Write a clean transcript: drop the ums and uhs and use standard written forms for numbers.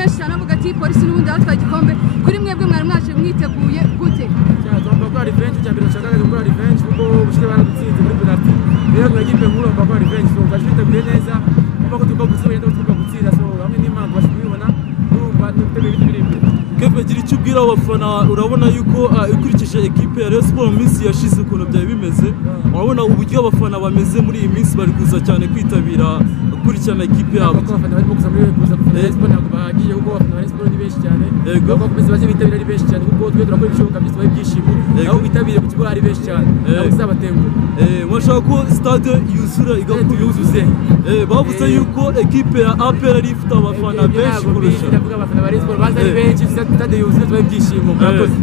menshi cyane avuga ati polisi n'ubundi yatwaye igikombe kuri mwebwe mwari mwaje mwiteguye gute cyangwa ko ari revenge cyangwa birashaka gukora revenge kuko ubushike baradutsinze muri penalty rero twagiye ngurumva ko revenge so twashiteguye neza kuko tugomba gutsinda tugomba gutsinda so hamwe n'Imana bashobora urumva n'ibitego biri Kepe gira icyo ubwira abafana urabona yuko ikurikije equipe ya Rayon Sports minsi yashize ukuntu byari bimeze urabona uburyo abafana bameze muri iyi minsi bari kuza cyane kwitabira gukurikirana equipe yabo abafana bari kuza muri Rayon Sports ntabwo bagiye kuko abafana ba Rayon Sports ni benshi cyane bagomba kumeze baje bitabira ari benshi cyane kuko twe turakora ibishoboka byose babyishimo aho bitabire ku kigo ari benshi cyane aho zabatengu mwashaka ko stade yuzura yuzuze bavuze yuko equipe ya APR ari ifite abafana benshi kurusha ndavuga abafana ba Rayon Sports baza ari benshi stade yuzuye twabyishimo murakoze